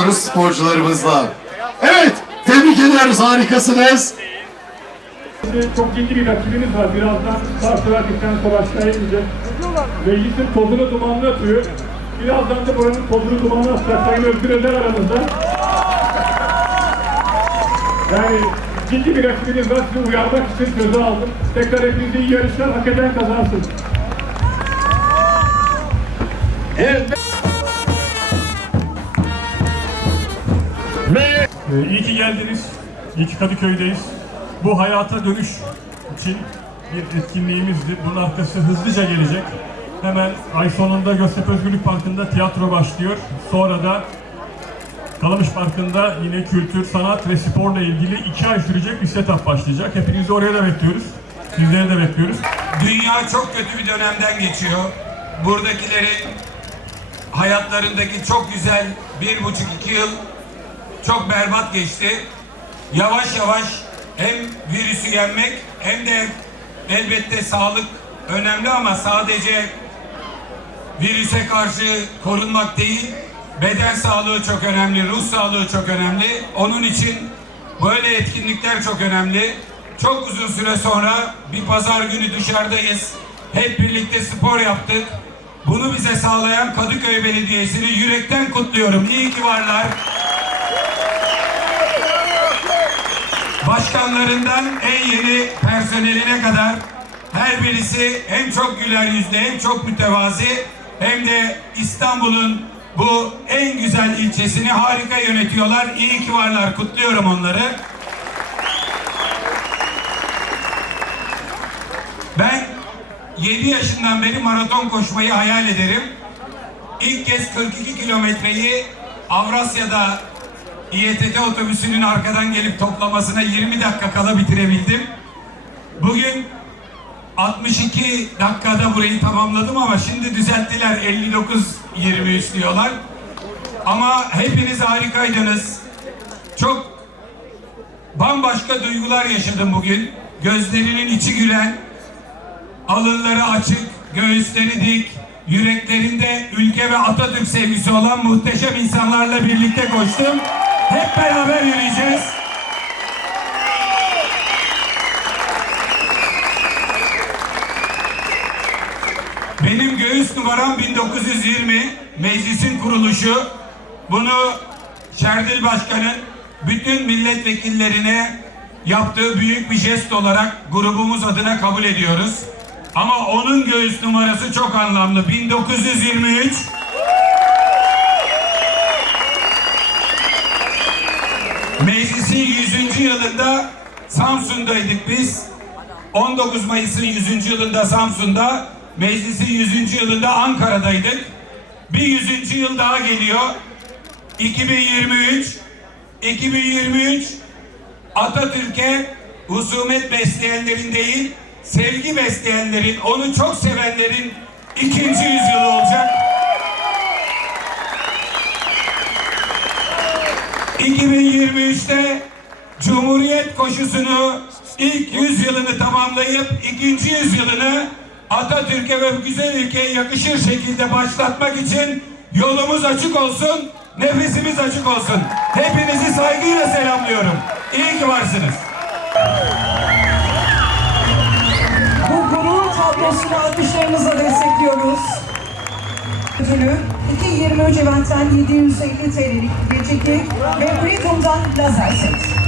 izliyoruz sporcularımızla. Evet, tebrik ediyoruz, harikasınız. Çok ciddi bir rakibimiz var. Birazdan karşı verdikten sonra aşağıya inecek. Meclisin tozunu dumanını atıyor. Birazdan da buranın tozunu dumanını atacak. Sayın Özgür Özel aramızda. Yani ciddi bir rakibiniz var. Sizi uyarmak için sözü aldım. Tekrar hepinize iyi yarışlar. Hak eden kazansın. Ee, iyi ki geldiniz. İyi ki Kadıköy'deyiz. Bu hayata dönüş için bir etkinliğimizdi. Bunun arkası hızlıca gelecek. Hemen ay sonunda Göztepe Özgürlük Parkı'nda tiyatro başlıyor. Sonra da Kalamış Parkı'nda yine kültür, sanat ve sporla ilgili iki ay sürecek bir setup başlayacak. Hepinizi oraya da bekliyoruz. Sizleri de bekliyoruz. Dünya çok kötü bir dönemden geçiyor. Buradakilerin hayatlarındaki çok güzel bir buçuk iki yıl çok berbat geçti. Yavaş yavaş hem virüsü yenmek hem de elbette sağlık önemli ama sadece virüse karşı korunmak değil, beden sağlığı çok önemli, ruh sağlığı çok önemli. Onun için böyle etkinlikler çok önemli. Çok uzun süre sonra bir pazar günü dışarıdayız. Hep birlikte spor yaptık. Bunu bize sağlayan Kadıköy Belediyesi'ni yürekten kutluyorum. İyi ki varlar. Başkanlarından en yeni personeline kadar her birisi hem çok güler yüzlü hem çok mütevazi hem de İstanbul'un bu en güzel ilçesini harika yönetiyorlar. İyi ki varlar. Kutluyorum onları. Ben 7 yaşından beri maraton koşmayı hayal ederim. İlk kez 42 kilometreyi Avrasya'da İETT otobüsünün arkadan gelip toplamasına 20 dakika kala bitirebildim. Bugün 62 dakikada burayı tamamladım ama şimdi düzelttiler 59-23 diyorlar. Ama hepiniz harikaydınız. Çok bambaşka duygular yaşadım bugün. Gözlerinin içi gülen, alınları açık, göğüsleri dik, yüreklerinde ülke ve Atatürk sevgisi olan muhteşem insanlarla birlikte koştum. Hep beraber yürüyeceğiz. Benim göğüs numaram 1920, meclisin kuruluşu. Bunu Şerdil Başkan'ın bütün milletvekillerine yaptığı büyük bir jest olarak grubumuz adına kabul ediyoruz. Ama onun göğüs numarası çok anlamlı. 1923 Meclisin 100. yılında Samsun'daydık biz. 19 Mayıs'ın 100. yılında Samsun'da, meclisin 100. yılında Ankara'daydık. Bir 100. yıl daha geliyor. 2023 2023 Atatürk'e husumet besleyenlerin değil, sevgi besleyenlerin, onu çok sevenlerin ikinci yüzyılı olacak. 2023'te Cumhuriyet koşusunu ilk yüzyılını tamamlayıp ikinci yüzyılını Atatürk'e ve güzel ülkeye yakışır şekilde başlatmak için yolumuz açık olsun, nefesimiz açık olsun. Hepinizi saygıyla selamlıyorum. İyi ki varsınız. Bu gurur tablosunu alkışlarımızla destekliyoruz. Ödülü 223 eventten 750 TL'lik çekik ve Freedom'dan lazer set.